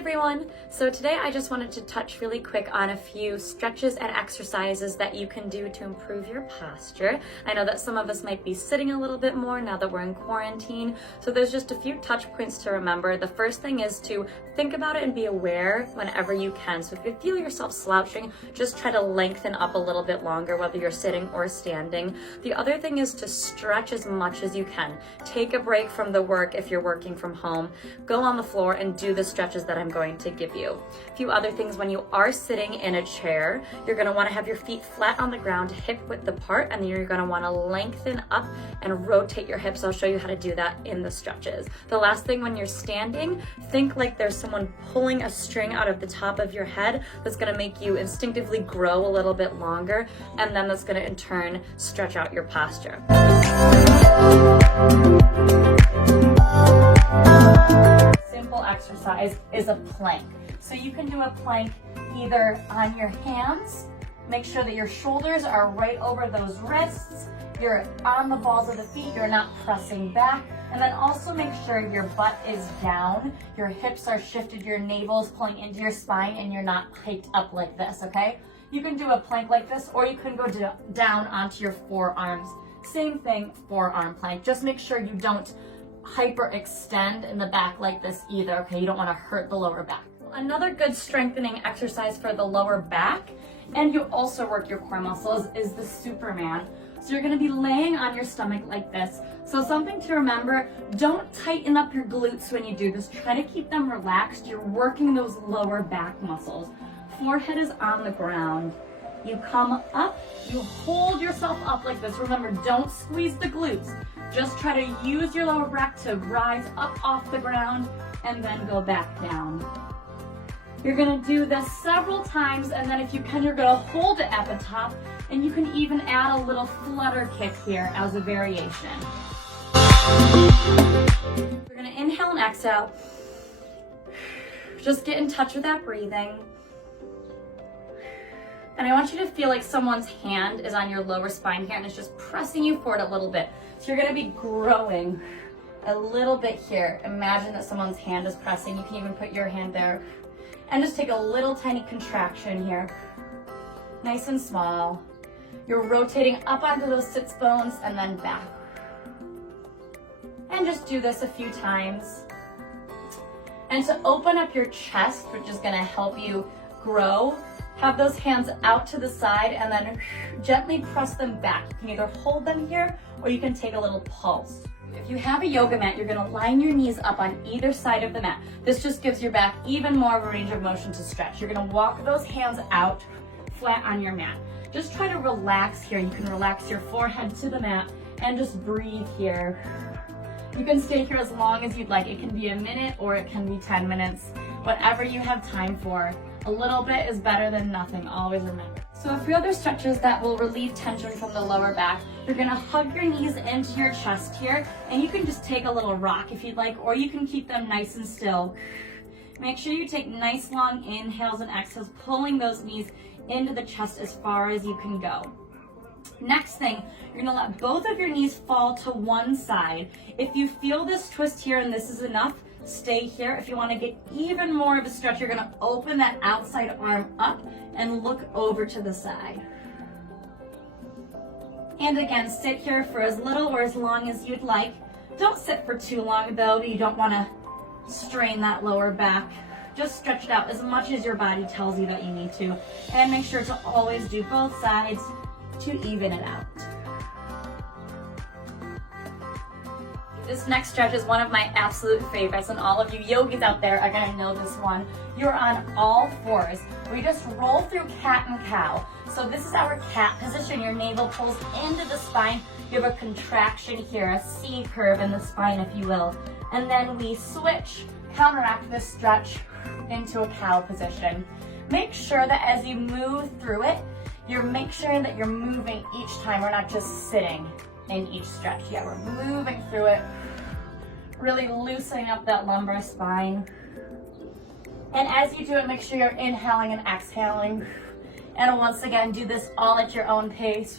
everyone! So today I just wanted to touch really quick on a few stretches and exercises that you can do to improve your posture. I know that some of us might be sitting a little bit more now that we're in quarantine, so there's just a few touch points to remember. The first thing is to think about it and be aware whenever you can. So if you feel yourself slouching, just try to lengthen up a little bit longer, whether you're sitting or standing. The other thing is to stretch as much as you can. Take a break from the work if you're working from home. Go on the floor and do the stretches that I'm going to give you. A few other things: when you are sitting in a chair, you're going to want to have your feet flat on the ground, hip width apart, and then you're going to want to lengthen up and rotate your hips. I'll show you how to do that in the stretches. The last thing, when you're standing, think like there's someone pulling a string out of the top of your head that's going to make you instinctively grow a little bit longer, and then that's going to in turn stretch out your posture. Exercise is a plank. So you can do a plank either on your hands, make sure that your shoulders are right over those wrists, you're on the balls of the feet, you're not pressing back, and then also make sure your butt is down, your hips are shifted, your navel is pulling into your spine, and you're not hiked up like this, okay? You can do a plank like this, or you can go down onto your forearms. Same thing, forearm plank. Just make sure you don't hyperextend in the back like this either, okay? You don't want to hurt the lower back. Another good strengthening exercise for the lower back, and you also work your core muscles, is the Superman. So you're going to be laying on your stomach like this. So something to remember, don't tighten up your glutes when you do this. Try to keep them relaxed. You're working those lower back muscles. Forehead is on the ground. You come up, you hold yourself up like this. Remember, don't squeeze the glutes. Just try to use your lower back to rise up off the ground and then go back down. You're gonna do this several times, and then if you can, you're gonna hold it at the top, and you can even add a little flutter kick here as a variation. You're gonna inhale and exhale. Just get in touch with that breathing. And I want you to feel like someone's hand is on your lower spine here and it's just pressing you forward a little bit. So you're gonna be growing a little bit here. Imagine that someone's hand is pressing. You can even put your hand there. And just take a little tiny contraction here. Nice and small. You're rotating up onto those sits bones and then back. And just do this a few times. And to open up your chest, which is gonna help you grow, have those hands out to the side and then gently press them back. You can either hold them here or you can take a little pulse. If you have a yoga mat, you're gonna line your knees up on either side of the mat. This just gives your back even more of a range of motion to stretch. You're gonna walk those hands out flat on your mat. Just try to relax here. You can relax your forehead to the mat and just breathe here. You can stay here as long as you'd like. It can be a minute or it can be 10 minutes, whatever you have time for. A little bit is better than nothing, always remember. So a few other stretches that will relieve tension from the lower back. You're gonna hug your knees into your chest here, and you can just take a little rock if you'd like, or you can keep them nice and still. Make sure you take nice long inhales and exhales, pulling those knees into the chest as far as you can go. Next thing, you're gonna let both of your knees fall to one side. If you feel this twist here and this is enough, stay here. If you want to get even more of a stretch, you're going to open that outside arm up and look over to the side. And again, sit here for as little or as long as you'd like. Don't sit for too long though. You don't want to strain that lower back. Just stretch it out as much as your body tells you that you need to. And make sure to always do both sides to even it out. This next stretch is one of my absolute favorites, and all of you yogis out there are gonna know this one. You're on all fours. We just roll through cat and cow. So this is our cat position. Your navel pulls into the spine. You have a contraction here, a C curve in the spine, if you will. And then we switch, counteract this stretch into a cow position. Make sure that as you move through it, make sure that you're moving each time. We're not just sitting in each stretch. Yeah, we're moving through it, really loosening up that lumbar spine. And as you do it, make sure you're inhaling and exhaling. And once again, do this all at your own pace.